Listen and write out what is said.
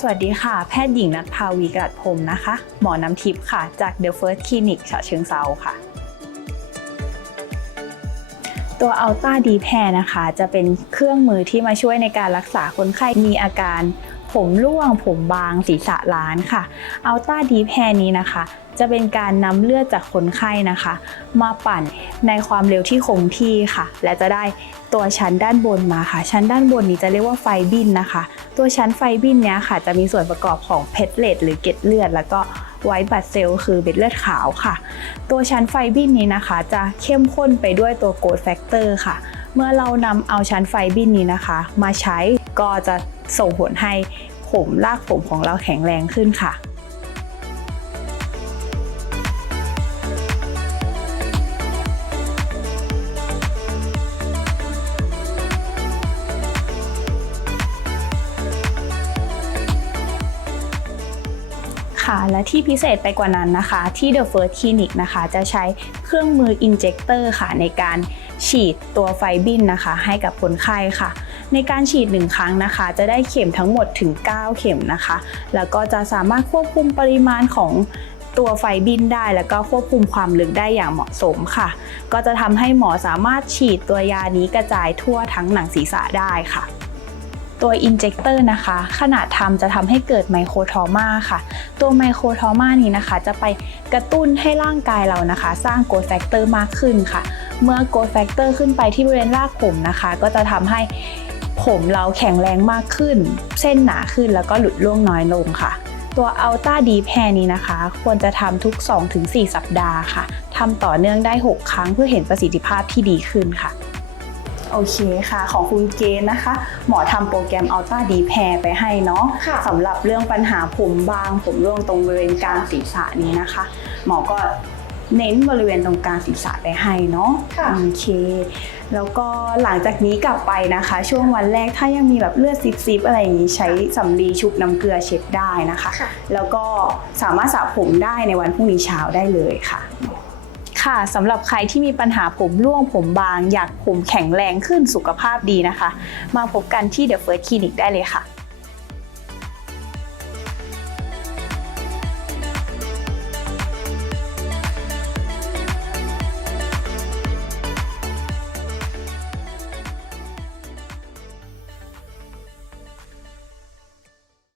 สวัสดีค่ะ แพทย์หญิงนัทภาวีกรัตพรมนะคะ หมอน้ำทิพย์ค่ะ จาก The First Clinic ฉะเชิงเซาค่ะ ตัว Ultra d p a i r นะคะ จะเป็นเครื่องมือที่มาช่วยในการรักษาคนไข้มีอาการผมร่วง ผมบาง ศีรษะล้านค่ะ Ultra d p a i r นี้นะคะ จะเป็นการนำเลือดจากคนไข้นะคะ มาปั่นในความเร็วที่คงที่ค่ะ และจะได้ตัวชั้นด้านบนมาค่ะ ชั้นด้านบนนี้จะเรียกว่าไฟบินนะคะ ตัวชั้นไฟบินเนี้ยค่ะ จะมีส่วนประกอบของเพทเลตหรือเกล็ดเลือด แล้วก็ไวท์บัตเซลคือเม็ดเลือดขาวค่ะ ตัวชั้นไฟบินนี้นะคะ จะเข้มข้นไปด้วยตัวโกดแฟกเตอร์ค่ะ เมื่อเรานำเอาชั้นไฟบินนี้นะคะ มาใช้ก็จะส่งผลให้ผมรากผมของเราแข็งแรงขึ้นค่ะ ค่ะ และที่พิเศษไปกว่านั้นนะคะ ที่ The First Clinic นะคะ จะใช้เครื่องมือ injector ค่ะ ในการฉีดตัวไฟบินนะคะ ให้กับคนไข้ค่ะ ในการฉีด 1 ครั้งนะคะ จะได้เข็มทั้งหมดถึง 9 เข็มนะคะ แล้วก็จะสามารถควบคุมปริมาณของตัวไฟบินได้แล้วก็ควบคุมความลึกได้อย่างเหมาะสมค่ะ ก็จะทำให้หมอสามารถฉีดตัวยานี้กระจายทั่วทั้งหนังศีรษะได้ค่ะ ตัวอินเจคเตอร์นะคะ ขนาดทำจะทำให้เกิดไมโครทอมาค่ะ ตัวไมโครทอมานี้นะคะ จะไปกระตุ้นให้ร่างกายเรานะคะ สร้างโกรทแฟกเตอร์มากขึ้นค่ะ เมื่อโกรทแฟกเตอร์ขึ้นไปที่บริเวณรากผมนะคะ ก็จะทำให้ผมเราแข็งแรงมากขึ้น เส้นหนาขึ้นแล้วก็หลุดร่วงน้อยลงค่ะ ตัว Ultra Deep Hair นี้นะคะ ควรจะทำทุก 2-4 สัปดาห์ค่ะทำต่อเนื่องได้ 6 ครั้งเพื่อเห็นประสิทธิภาพที่ดีขึ้นค่ะ โอเคค่ะ ของคุณเกณฑ์นะคะ หมอทำโปรแกรม Ultra Deep Hair ไปให้เนาะค่ะสำหรับเรื่องปัญหาผมบาง ผมร่วงตรงบริเวณกลางศีรษะนี้นะคะ หมอก็เน้นบริเวณตรงกลางศีรษะไปให้เนาะค่ะโอเค แล้วก็หลังจากนี้กลับไปนะคะ ช่วงวันแรกถ้ายังมีแบบเลือดซิบๆอะไรอย่างนี้ใช้สำลีชุบน้ำเกลือเช็ดได้นะคะค่ะแล้วก็สามารถสระผมได้ในวันพรุ่งนี้เช้าได้เลยค่ะ ค่ะสำหรับใครที่มีปัญหาผมร่วงผมบาง อยากผมแข็งแรงขึ้นสุขภาพดีนะคะ มาพบกันที่ The First Clinic ได้เลยค่ะ